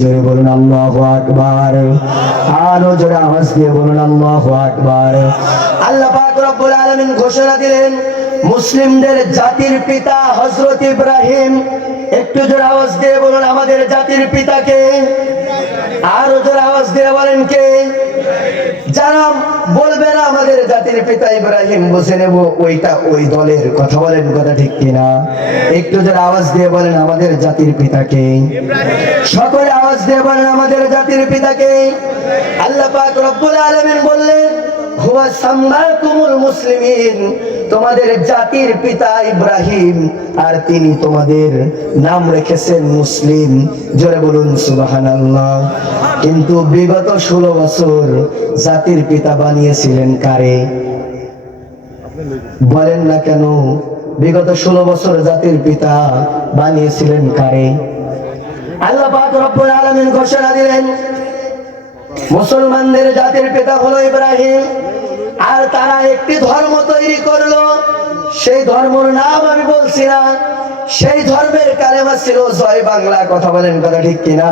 জোরে বলুন আল্লাহু আকবার। আরো জোরে আওয়াজ দিয়ে বলুন আল্লাহু আকবার। আল্লাহ পাক রব্বুল আলামিন ঘোষণা দিলেন মুসলিমদের জাতির পিতা হযরত ইব্রাহিম। একটু জোরে আওয়াজ দিয়ে বলুন আমাদের জাতির পিতাকে। আরো জোরে আওয়াজ দিয়ে বলেন কে? যারা বলবে না আমাদের জাতির পিতা ইব্রাহিম, বুঝে নেব ওইটা ওই দলের কথা। বলেন কথা ঠিক কিনা? একটু জোরে আওয়াজ দিয়ে বলেন আমাদের জাতির পিতাকে। সকলে আওয়াজ দিয়ে বলেন আমাদের জাতির পিতাকে। আল্লাহ পাক রব্বুল আলামিন বললেন হুয়া সাম্মাকুমুল মুসলিমিন, তোমাদের জাতির পিতা ইব্রাহিম আর তিনি তোমাদের নাম রেখেছেন মুসলিম। জোরে বলুন সুবহানাল্লাহ। কিন্তু বিগত 16 বছর জাতির পিতা বানিয়েছিলেন কারে? বলেন না কেন? বিগত 16 বছর জাতির পিতা বানিয়েছিলেন কারে? আল্লাহ পাক রব্বুল আলামিন ঘোষণা দিলেন মুসলমানদের জাতির পিতা হলো ইব্রাহিম। আর তারা একটি ধর্ম তৈরি করলো, সেই ধর্মের নাম আমি বলছি না, সেই ধর্মের কালেমা ছিল জয় বাংলা। কথা বলেন কথা ঠিক কিনা?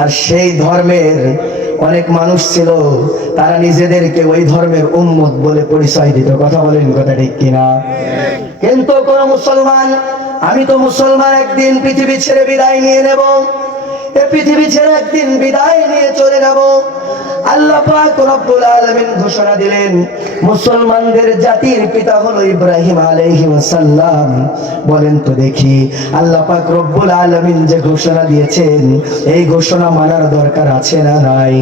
আর সেই ধর্মের অনেক মানুষ ছিল, তারা নিজেদেরকে ওই ধর্মের উম্মত বলে পরিচয় দিত। কথা বলেন কথা ঠিক কিনা? কিন্তু কোন মুসলমান, আমি তো মুসলমান, একদিন পৃথিবী ছেড়ে বিদায় নিয়ে নেব, এই পৃথিবী ছেড়ে একদিন বিদায় নিয়ে চলে যাব। আল্লাহ পাক রব্বুল আলামিন ঘোষণা দিলেন মুসলমানদের জাতির পিতা হলো ইব্রাহিম আলাইহিস সালাম। বলেন তো দেখি আল্লাহ পাক রব্বুল আলামিন যে ঘোষণা দিয়েছেন এই ঘোষণা মানার দরকার আছে না নাই?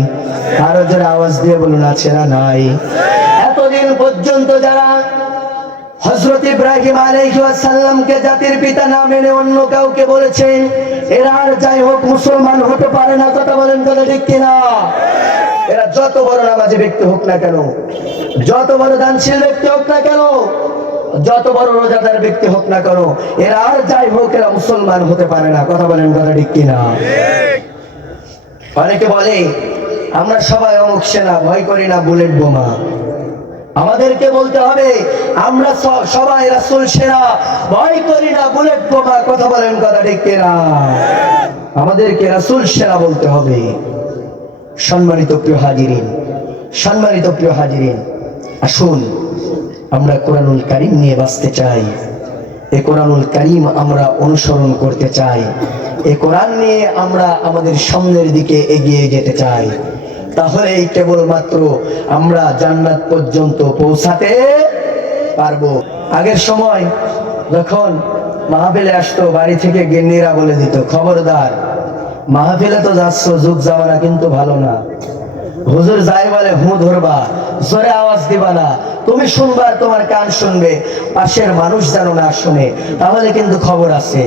আরো যারা আওয়াজ দিয়ে বলুন আছে না নাই? এতদিন পর্যন্ত যারা হযরত ইব্রাহিম আলাইহিস সালামকে জাতির পিতা না মেনে অন্য কাউকে বলেছেন, এরা আর যাই হোক মুসলমান হতে পারে না। কথা বলেন কথা ঠিক কিনা? এরা যত বড় নামাজি ব্যক্তি হোক না কেন, যত বড় দানশীল ব্যক্তি হোক না কেন, যত বড় রোজাদার ব্যক্তি হোক না কেন, এরা আর যাই হোক এরা মুসলমান হতে পারে না। কথা বলেন কথা ঠিক কিনা? অনেকে বলে আমরা সবাই অমুক সেনা, ভয় করি না বুলেট বোমা। আমাদেরকে বলতে হবে আমরা সবাই রাসূল সেনা, ভয় করি না বুলেট বোমা। কথা বলেন কথা ঠিক কিনা? আমাদেরকে রাসূল সেনা বলতে হবে। সম্মানিত প্রিয় হাজিরিন, সম্মানিত প্রিয় হাজিরিন, আসুন আমরা কোরআনুল কারীম নিয়ে বাঁচতে চাই। এই কোরআনুল কারীম আমরা অনুসরণ করতে চাই। এই কোরআন নিয়ে আমরা আমাদের সামনের দিকে এগিয়ে যেতে চাই। তাহলেই কেবলমাত্র আমরা জান্নাত পর্যন্ত পৌঁছাতে পারবো। আগের সময় যখন মাহফিলে আসতো, বাড়ি থেকে গিন্নিরা বলে দিত খবরদার মাহফিলে তো যাচ্ছ, যুগ জামানা কিন্তু ভালো না। হুজুর যাই বলে হু ধরবা, জোরে আওয়াজ দিবা না, তুমি শুনবা তোমার কান শুনবে, পাশের মানুষ যেন না শুনে, তাহলে কিন্তু খবর আছে।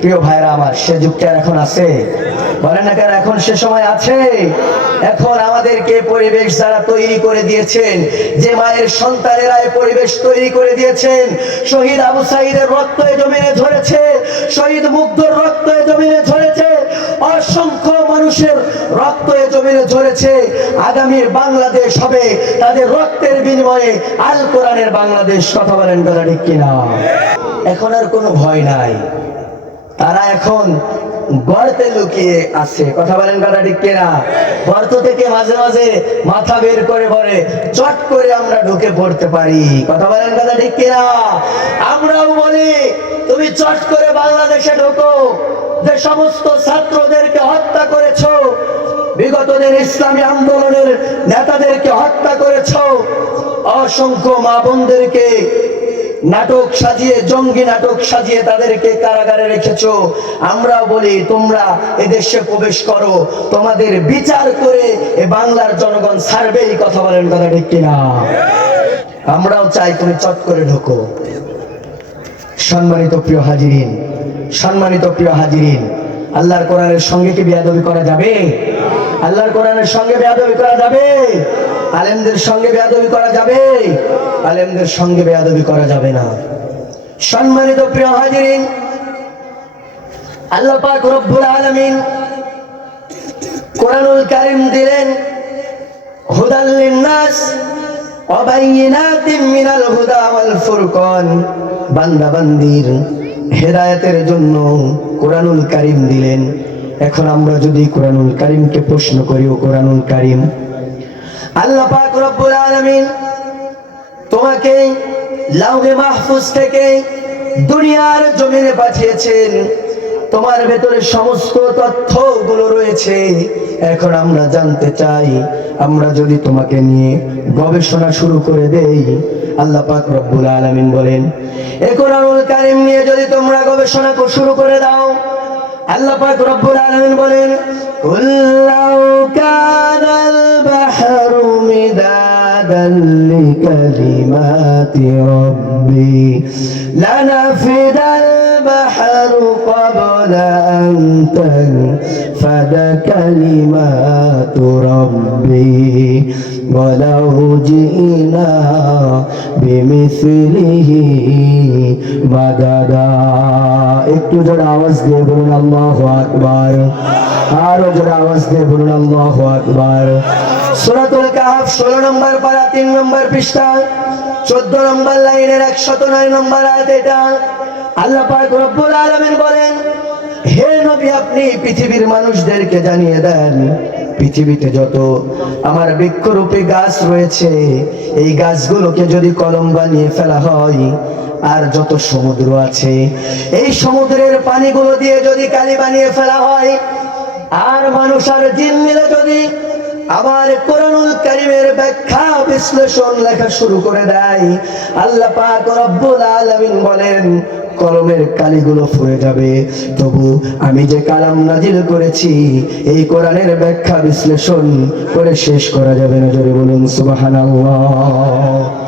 প্রিয় ভাইরা আমার, সে যুগটা এখন আছে? বলেন না কেন এখন সে সময় আছে? এখন আমাদেরকে পরিবেশ যারা তৈরি করে দিয়েছেন, যে মায়ের সন্তানেরা এই পরিবেশ তৈরি করে দিয়েছেন, শহীদ আবু সাঈদের রক্ত এ জমিনে ঝরেছে, শহীদ মুগ্ধর রক্ত এ জমিনে ঝরেছে, অসংখ্য মানুষের রক্ত এ জমিনে ঝরেছে। আগামীর বাংলাদেশ হবে তাদের রক্তের বিনিময়ে আল কোরআনের বাংলাদেশ। কথা বলেন কথা ঠিক কিনা? এখন আর কোনো ভয় নাই, তারা এখন গর্তে লুকিয়ে আছে। কথা বলেন কথা ঠিক কিনা? গর্ত থেকে মাঝে মাঝে মাথা বের করে পড়ে, চট করে আমরা ঢুকে পড়তে পারি। কথা বলেন কথা ঠিক কিনা? আমরাও বলি তুমি চট করে বাংলাদেশে ঢোকো। যে সমস্ত ছাত্রদেরকে হত্যা করেছো, বিগত দিন ইসলামী আন্দোলনের নেতাদেরকে হত্যা করেছো, অসংখ্য মা বোনদেরকে নাটক সাজিয়ে, জঙ্গি নাটক সাজিয়ে তাদেরকে কারাগারে রেখেছো, আমরা বলি তোমরা এদেশে প্রবেশ করো, তোমাদের বিচার করে এ বাংলার জনগণ ছাড়বেই। কথা বলেন কথা ঠিক কিনা? আমরাও চাই তুমি চট করে ঢোকো। সম্মানিত প্রিয় হাজিরিন, সম্মানিত প্রিয় হাজিরিন, আল্লাহর কোরআনের সঙ্গে কি বেয়াদবি করা যাবে? আল্লাহর কোরআনের সঙ্গে বেয়াদবি করা যাবে? আলেমদের সঙ্গে বেয়াদবি করা যাবে? আলেমদের সঙ্গে বেয়াদবি করা যাবে না। সম্মানিত প্রিয় হাজিরিন, আল্লাহ পাক রব্বুল আলামিন কোরআনুল কারীম দিলেন হুদাল লিন্নাস ওয়া বাইয়িনাতিন মিনাল হুদা ওয়াল ফুরকান। বান্দা বান্দির হেদায়েতের জন্য কোরআনুল কারীম দিলেন। এখন আমরা যদি কোরআনুল কারীমকে প্রশ্ন করি, ও কোরআনুল কারীম, আল্লাহ পাক রব্বুল আলামিন তোমাকে লাউহে মাহফুজ থেকে দুনিয়ার জমিনে পাঠিয়েছেন, তোমার ভেতরে সমস্ত তথ্যগুলো রয়েছে। এখন আমরা জানতে চাই, আমরা যদি তোমাকে নিয়ে গবেষণা শুরু করে দেই, আল্লাহ পাক রব্বুল আলামিন বলেন, এই কোরআনুল কারীম নিয়ে যদি তোমরা গবেষণা শুরু করে দাও, আল্লাহ পাক রব্বুল আলামিন বলেন, কুল লাউ কানাল বাহরু মিদাদান লিকালিমাতি রাব্বি লানাফিদাল বাহরু ক্বাবলা আন তানফাদা কালিমাতু রাব্বি ওয়ালাউ জিনা বিমিসলিহি মাদাদা। একটু জোরে আওয়াজ দিয়ে বলুন আল্লাহু আকবার, আরো জোরে আওয়াজ দিয়ে বলুন আল্লাহু আকবার। সূরাতুল কাহফ 16 নম্বর পারা 3 নম্বর পৃষ্ঠা 14 নম্বর লাইনের 109 নম্বর আয়াত। এটা আল্লাহ পাক রব্বুল আলামিন বলেন, হে নবী, আপনি পৃথিবীর মানুষদেরকে জানিয়ে দেন, পৃথিবীতে যত আমার বৃক্ষরূপী গাছ রয়েছে, এই গাছগুলোকে যদি কলম বানিয়ে ফেলা হয়, আর যত সমুদ্র আছে, এই সমুদ্রের পানিগুলো দিয়ে যদি কালি বানিয়ে ফেলা হয়, আর মানুষ আর জিন মিলে যদি আবার কোরআনুল কারীমের ব্যাখ্যা বিশ্লেষণ লেখা শুরু করে দেয়, আল্লাহ পাক রব্বুল আলামিন বলেন, কলমের কালিগুলো ফুরে যাবে, তবু আমি যে কালাম নাজিল করেছি, এই কোরআনের ব্যাখ্যা বিশ্লেষণ করে শেষ করা যাবে না। জোরে বলুন সুবহানাল্লাহ।